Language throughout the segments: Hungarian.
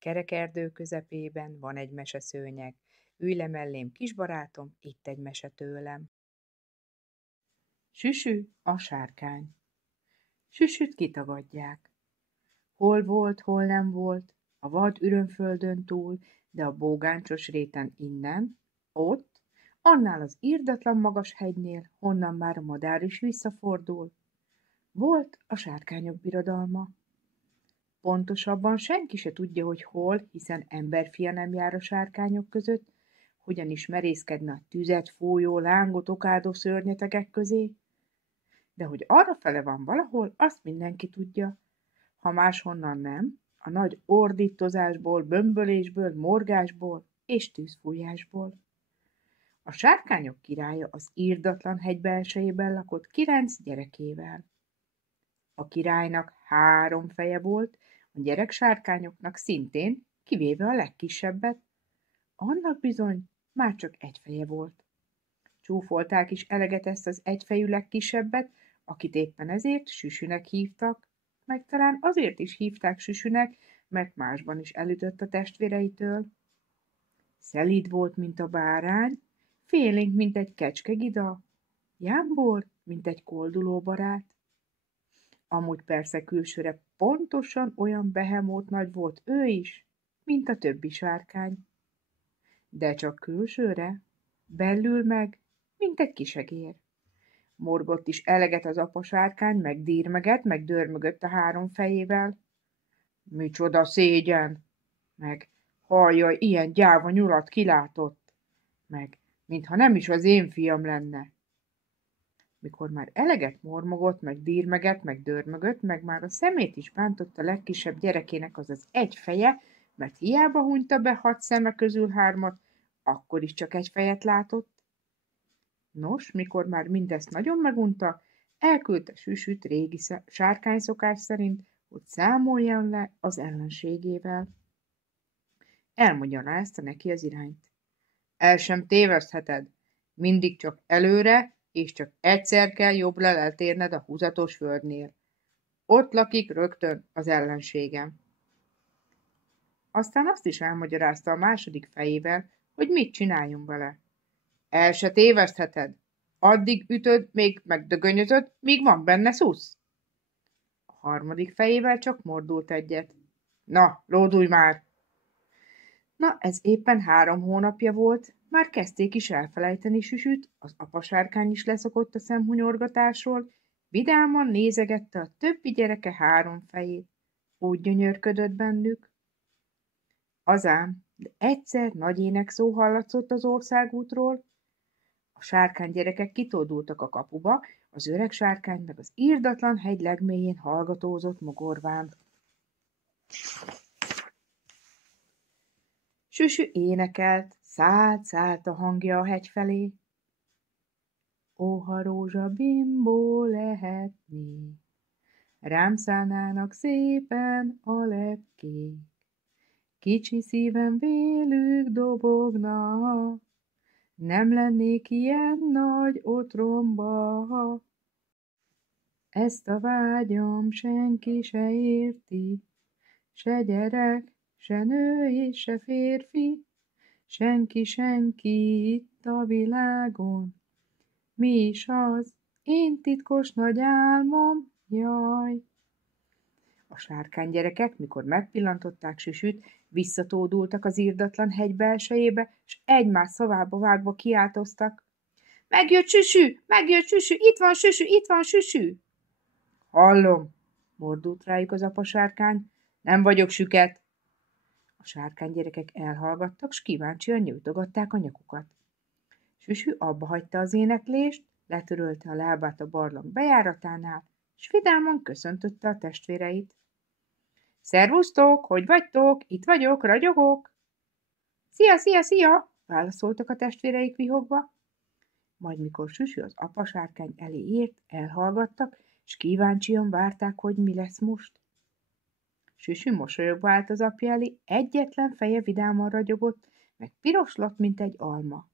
Kerek erdő közepében van egy meseszőnyeg. Ülj le mellém, kis barátom, itt egy mese tőlem. Süsü, a sárkány. Süsüt kitagadják. Hol volt, hol nem volt, a vad ürömföldön túl, de a bógáncsos réten innen, ott, annál az irdatlan magas hegynél, honnan már a madár is visszafordul. Volt a sárkányok birodalma. Pontosabban senki se tudja, hogy hol, hiszen emberfia nem jár a sárkányok között, hogyan is merészkedne a tüzet fújó, lángot okádó szörnyetegek közé. De hogy arrafele van valahol, azt mindenki tudja. Ha máshonnan nem, a nagy ordítozásból, bömbölésből, morgásból és tűzfújásból. A sárkányok királya az irdatlan hegy belsejében lakott 9 gyerekével. A királynak 3 feje volt, a gyereksárkányoknak szintén, kivéve a legkisebbet, annak bizony már csak 1 feje volt. Csúfolták is eleget ezt az egyfejű legkisebbet, akit éppen ezért Süsünek hívtak, meg talán azért is hívták Süsünek, mert másban is elütött a testvéreitől. Szelíd volt, mint a bárány, félénk, mint egy kecskegida, jámbor, mint egy kolduló barát. Amúgy persze külsőre pontosan olyan behemót nagy volt ő is, mint a többi sárkány. De csak külsőre, belül meg, mint egy kisegér. Morgott is eleget az apa sárkány, meg dírmegett, meg dörmögött a 3 fejével. Micsoda szégyen! Meg halljaj, ilyen gyáva nyulat kilátott! Meg, mintha nem is az én fiam lenne. Mikor már eleget mormogott, meg dírmegett, meg dörmögött, meg már a szemét is bántott a legkisebb gyerekének az az 1 feje, mert hiába hunyta be 6 szeme közül 3-at, akkor is csak 1 fejet látott. Nos, mikor már mindezt nagyon megunta, elküldte Süsüt régi sárkányszokás szerint, hogy számoljon le az ellenségével. Elmagyarázta neki az irányt. El sem tévesztheted, mindig csak előre, és csak egyszer kell jobbra eltérned a húzatos földnél. Ott lakik rögtön az ellenségem. Aztán azt is elmagyarázta a második fejével, hogy mit csináljon vele. El se tévesztheted, addig ütöd, még megdögönyözöd, míg van benne szusz. A harmadik fejével csak mordult egyet. Na, lódulj már! Na, ez éppen 3 hónapja volt, már kezdték is elfelejteni Süsüt, az apasárkány is leszokott a szemhunyorgatásról, vidáman nézegette a többi gyereke 3 fejét. Úgy gyönyörködött bennük. Azám, de egyszer nagy énekszó hallatszott az országútról. A sárkány gyerekek kitódultak a kapuba, az öreg sárkány meg az irdatlan hegy legmélyén hallgatózott mogorván. Süsü énekelt, szállt a hangja a hegy felé. Óha rózsabimbó lehetni, rám szállnának szépen a lepkék. Kicsi szívem vélük dobogna, nem lennék ilyen nagy otromba. Ezt a vágyam senki se érti, se gyerek, se nő és se férfi, senki itt a világon. Mi is az, én titkos nagy álmom, jaj! A sárkánygyerekek, mikor megpillantották Süsüt, visszatódultak az irdatlan hegy belsejébe, s egymás szavába vágva kiáltoztak. Megjött Süsü! Megjött Süsü! Itt van Süsü! Itt van Süsü! Hallom, mordult rájuk az apa sárkány. Nem vagyok süket. A sárkánygyerekek elhallgattak, s kíváncsian nyújtogatták a nyakukat. Süsü abbahagyta az éneklést, letörölte a lábát a barlang bejáratánál, s vidáman köszöntötte a testvéreit. Szervusztok, hogy vagytok? Itt vagyok, ragyogok. Szia, szia, szia, válaszoltak a testvéreik vihogva. Majd mikor Süsü az apa sárkány elé ért, elhallgattak, s kíváncsian várták, hogy mi lesz most. Süsü mosolyogva állt az apja elé, egyetlen feje vidáman ragyogott, meg piros lett, mint egy alma.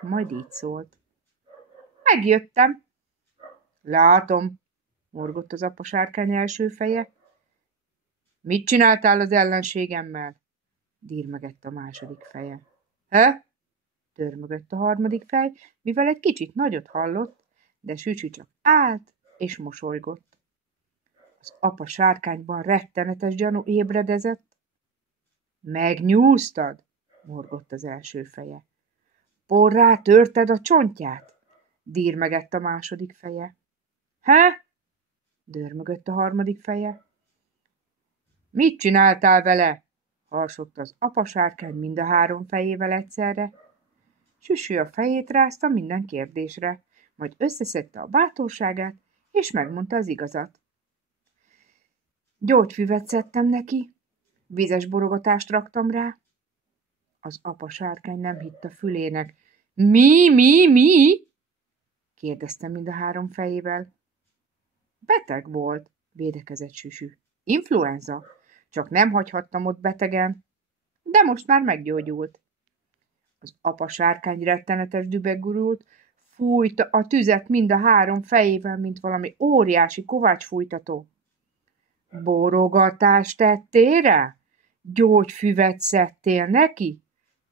Majd így szólt. Megjöttem. Látom, morgott az apa sárkány első feje. Mit csináltál az ellenségemmel? Dirmegett a második feje. He? Dörmögött a harmadik fej, mivel egy kicsit nagyot hallott, de Süsü csak állt és mosolygott. Az apa sárkányban rettenetes gyanú ébredezett. Megnyúztad? Morgott az első feje. Porrá törted a csontját? Dirmegett a második feje. He? Dörmögött a harmadik feje. Mit csináltál vele? Harsogta az apa sárkány mind a három fejével egyszerre. Süsü a fejét rázta minden kérdésre, majd összeszedte a bátorságát, és megmondta az igazat. Gyógyfüvet szedtem neki, vizes borogatást raktam rá. Az apa sárkány nem hitt a fülének. Mi? Kérdezte mind a három fejével. Beteg volt, védekezett Süsü. Influenza. Csak nem hagyhattam ott betegen. De most már meggyógyult. Az apa sárkány rettenetes dühbe gurult, fújta a tüzet mind a három fejével, mint valami óriási kovácsfújtató. Borogatást tettél rá? Gyógyfüvet szedtél neki?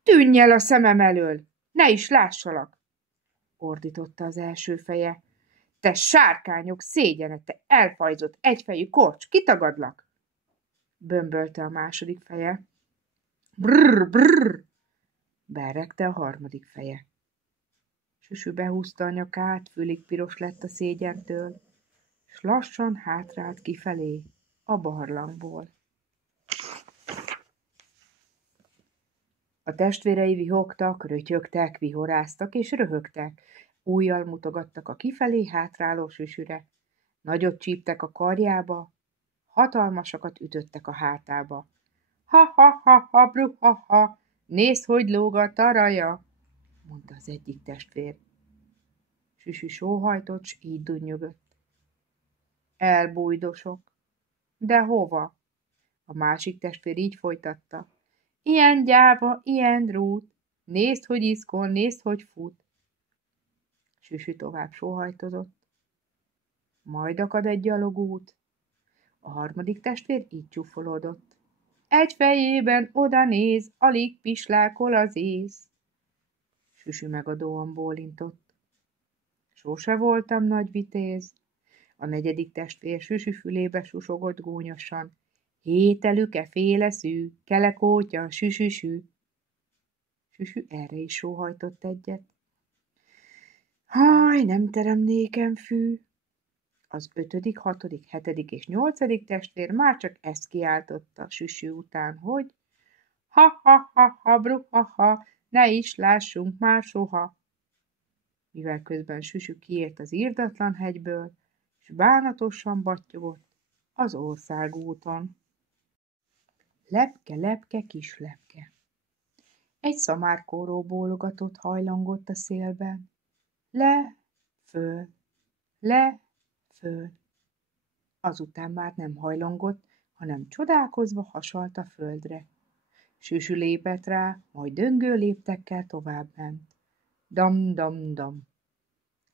Tűnj el a szemem elől! Ne is lássalak! Ordította az első feje. Te sárkányok szégyene, te elfajzott egyfejű korcs, kitagadlak! Bömbölte a második feje. Brrr! Berregte a harmadik feje. Süsü behúzta a nyakát, fülig piros lett a szégyentől, s lassan hátrált kifelé a barlangból. A testvérei vihogtak, rötyögtek, vihoráztak és röhögtek, ujjal mutogattak a kifelé hátráló Süsüre, nagyot csíptek a karjába, hatalmasakat ütöttek a hátába. Ha, bruha, nézd, hogy lóg a taraja, mondta az egyik testvér. Süsü sóhajtott, s így dunnyögött. Elbújdosok. De hova? A másik testvér így folytatta. Ilyen gyáva, ilyen rút. Nézd, hogy iszkol, nézd, hogy fut. Süsü tovább sóhajtozott. Majd akad egy gyalogút. A harmadik testvér így csúfolódott. Egy fejében oda néz, alig pislákol az ész. Süsü megadóan bólintott. Sose voltam nagy vitéz. A negyedik testvér Süsü fülébe susogott gúnyosan. Hételüke féle szű, kelekótya, süsüsű. Süsü erre is sóhajtott egyet. Haj, nem terem nékem fű. Az 5., 6., 7. és 8. testvér már csak ezt kiáltotta Süsü után, hogy ha, bruha, ne is lássunk már soha. Mivel közben Süsü kiért az irdatlan hegyből, s bánatosan battyogott az országúton. Lepke, kis lepke. Egy szamárkóró bólogatott hajlongott a szélben. Le, föl. Azután már nem hajlongott, hanem csodálkozva hasalt a földre. Süsü lépett rá, majd döngő léptekkel továbbment. Dam.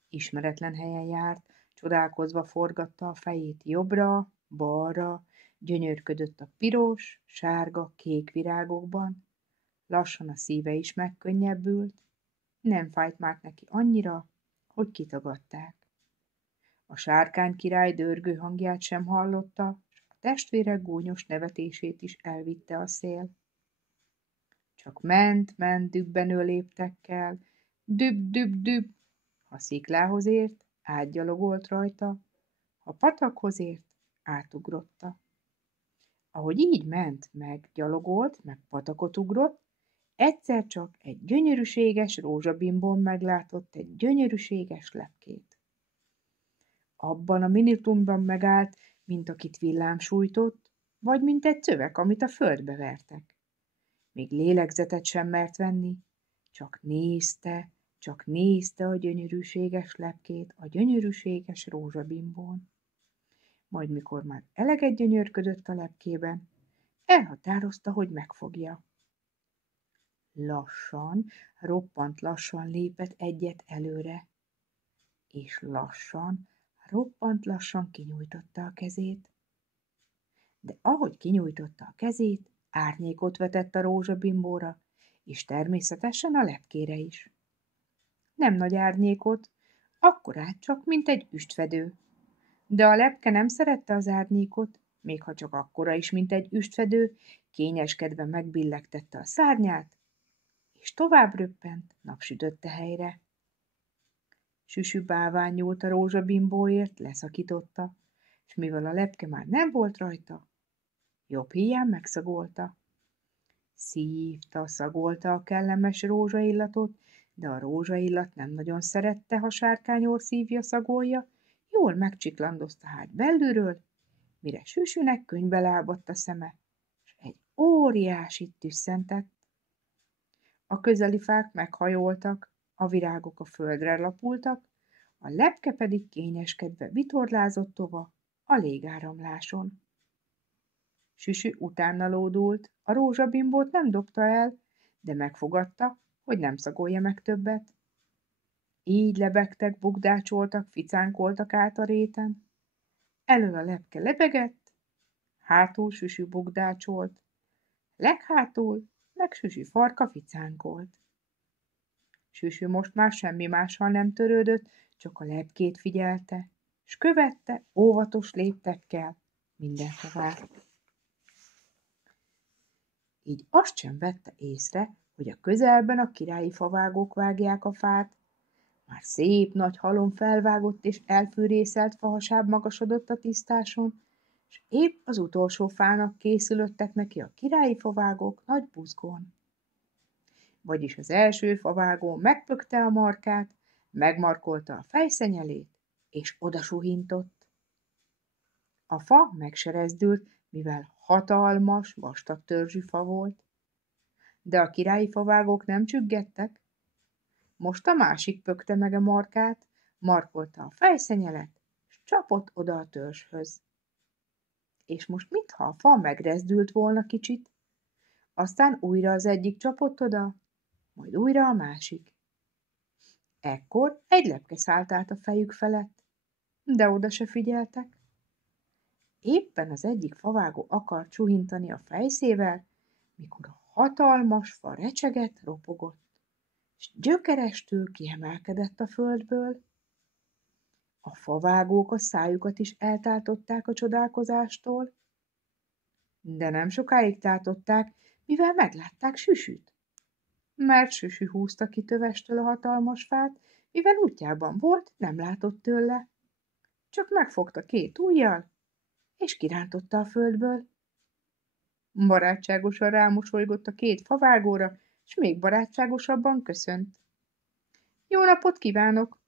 Ismeretlen helyen járt, csodálkozva forgatta a fejét jobbra, balra, gyönyörködött a piros, sárga, kék virágokban. Lassan a szíve is megkönnyebbült, nem fájt már neki annyira, hogy kitagadták. A sárkány király dörgő hangját sem hallotta, s a testvérek gúnyos nevetését is elvitte a szél. Csak ment dübbenő léptekkel, düb. Ha sziklához ért, átgyalogolt rajta, ha patakhoz ért, átugrotta. Ahogy így ment, meg gyalogolt, meg patakot ugrott, egyszer csak egy gyönyörűséges rózsabimbon meglátott egy gyönyörűséges lepkét. Abban a minutumban megállt, mint akit villám sújtott, vagy mint egy cövek, amit a földbe vertek. Még lélegzetet sem mert venni, csak nézte a gyönyörűséges lepkét a gyönyörűséges rózsabimbón. Majd mikor már eleget gyönyörködött a lepkében, elhatározta, hogy megfogja. Roppant lassan lépett egyet előre, és roppant lassan kinyújtotta a kezét. de ahogy kinyújtotta a kezét, árnyékot vetett a rózsabimbóra, és természetesen a lepkére is. Nem nagy árnyékot, akkorát csak, mint egy üstfedő. De a lepke nem szerette az árnyékot, még ha csak akkora is, mint egy üstfedő, kényeskedve megbillegtette a szárnyát, és tovább röppent napsütötte helyre. Süsü bálvány nyúlt a rózsabimbóért, leszakította, és mivel a lepke már nem volt rajta, jobb híján megszagolta. Szívta, szagolta a kellemes rózsaillatot, de a rózsaillat nem nagyon szerette, ha sárkányőr szívja szagolja, jól megcsiklandozta hát belülről, mire Süsünek könnybe lábadt a szeme, és egy óriásit tüsszentett. A közeli fák meghajoltak, a virágok a földre lapultak, a lepke pedig kényeskedve vitorlázott tova a légáramláson. Süsü utána lódult, a rózsabimbót nem dobta el, de megfogadta, hogy nem szagolja meg többet. Így lebegtek, bukdácsoltak, ficánkoltak át a réten. Elől a lepke lebegett, hátul Süsü bukdácsolt, leghátul meg Süsü farka ficánkolt. Süsü most már semmi mással nem törődött, csak a lepkét figyelte, s követte óvatos léptekkel mindenhová. Így azt sem vette észre, hogy a közelben a királyi favágók vágják a fát, már szép nagy halom felvágott és elfűrészelt fahasáb magasodott a tisztáson, és épp az utolsó fának készülöttek neki a királyi favágók nagy buzgón. Vagyis az első favágó megpökte a markát, megmarkolta a fejszenyelét, és odasuhintott. A fa megserezdült, mivel hatalmas, vastag törzsű fa volt. De a királyi favágók nem csüggettek. Most a másik pökte meg a markát, markolta a fejszenyelet, és csapott oda a törzshöz. És most mintha a fa megrezdült volna kicsit, aztán újra az egyik csapott oda, majd újra a másik. Ekkor egy lepke szállt át a fejük felett, de oda se figyeltek. Éppen az egyik favágó akart csuhintani a fejszével, mikor a hatalmas fa recsegett, ropogott, és gyökerestől kiemelkedett a földből. A favágók a szájukat is eltátották a csodálkozástól, de nem sokáig tátották, mivel meglátták Süsüt. Mert Süsü húzta ki tövestől a hatalmas fát, mivel útjában volt, nem látott tőle. Csak megfogta két ujjal, és kirántotta a földből. Barátságosan rámosolygott a két favágóra, és még barátságosabban köszönt. Jó napot kívánok!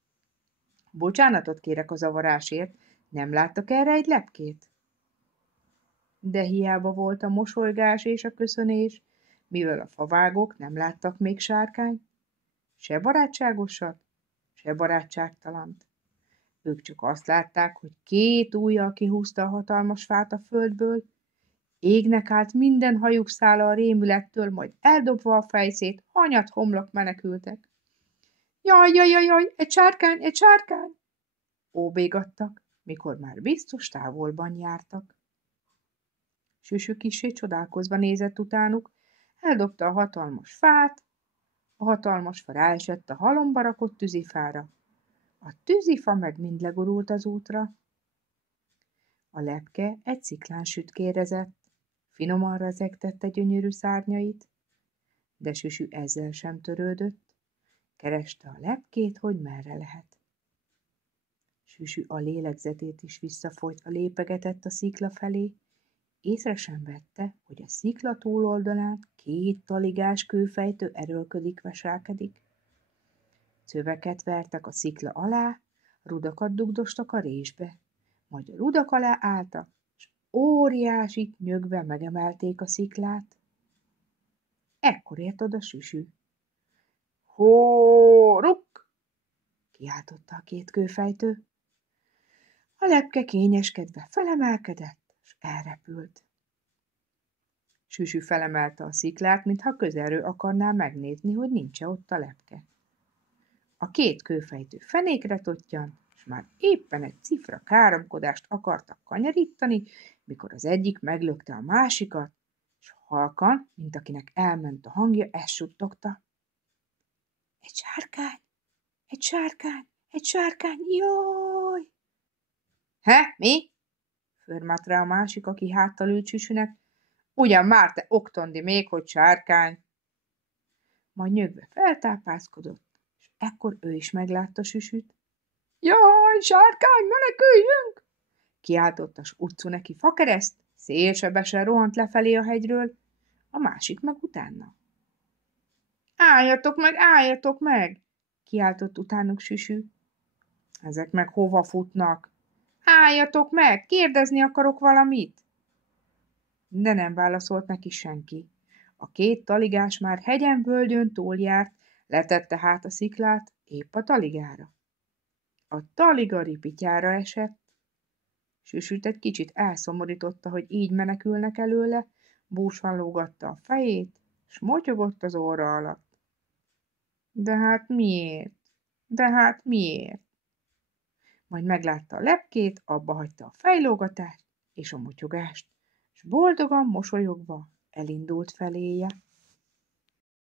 Bocsánatot kérek a zavarásért, nem láttak erre egy lepkét? De hiába volt a mosolygás és a köszönés, mivel a favágók nem láttak még sárkányt, se barátságosat, se barátságtalant. Ők csak azt látták, hogy két ujjal kihúzta a hatalmas fát a földből, égnek állt minden hajuk szála a rémülettől, majd eldobva a fejszét, hanyat homlok menekültek. Jaj, jaj, jaj, jaj, egy sárkány, egy sárkány! Óbégattak, mikor már biztos távolban jártak. Süsü kissé csodálkozva nézett utánuk, eldobta a hatalmas fát, a hatalmas fa ráesett a halomba rakott tűzifára. A tűzifa meg mind legurult az útra. A lepke egy sziklán sütkérezett, finoman rezegtette gyönyörű szárnyait, de Süsü ezzel sem törődött, kereste a lepkét, hogy merre lehet. Süsü a lélegzetét is visszafolytva lépegetett a szikla felé, észre sem vette, hogy a szikla túloldalán két taligás kőfejtő erőlködik, veselkedik. Cöveket vertek a szikla alá, rudakat dugdostak a résbe, majd a rudak alá álltak, és óriásit nyögve megemelték a sziklát. Ekkor ért oda Süsü. Hó, ruk! Kiáltotta a két kőfejtő. A lepke kényeskedve felemelkedett, és elrepült. Süsü felemelte a sziklát, mintha közelről akarná megnézni, hogy nincs-e ott a lepke. A két kőfejtő fenékre tottyan, és már éppen egy cifra káromkodást akartak kanyarítani, mikor az egyik meglökte a másikat, és halkan, mint akinek elment a hangja, ezt suttogta. Egy sárkány, egy sárkány, egy sárkány, jaj! He, mi? Förmát rá a másik, aki háttal ült Süsünek. Ugyan már te oktondi még, hogy sárkány. Majd nyögve feltápászkodott, és ekkor ő is meglátta Süsüt. Jaj, sárkány, meneküljünk! Kiáltotta, s utcu neki fakereszt, szélsebesen rohant lefelé a hegyről, a másik meg utána. Álljatok meg! Kiáltott utánuk Süsü. Ezek meg hova futnak? Álljatok meg, kérdezni akarok valamit. De nem válaszolt neki senki. A két taligás már hegyen-völgyön túljárt, letette hát a sziklát épp a taligára. A taliga ripityára esett. Süsüt egy kicsit elszomorította, hogy így menekülnek előle, búsvan lógatta a fejét, s motyogott az orra alatt. De hát miért? De hát miért? Majd meglátta a lepkét, abbahagyta a fejlógatást és a motyogást, s boldogan mosolyogva elindult feléje.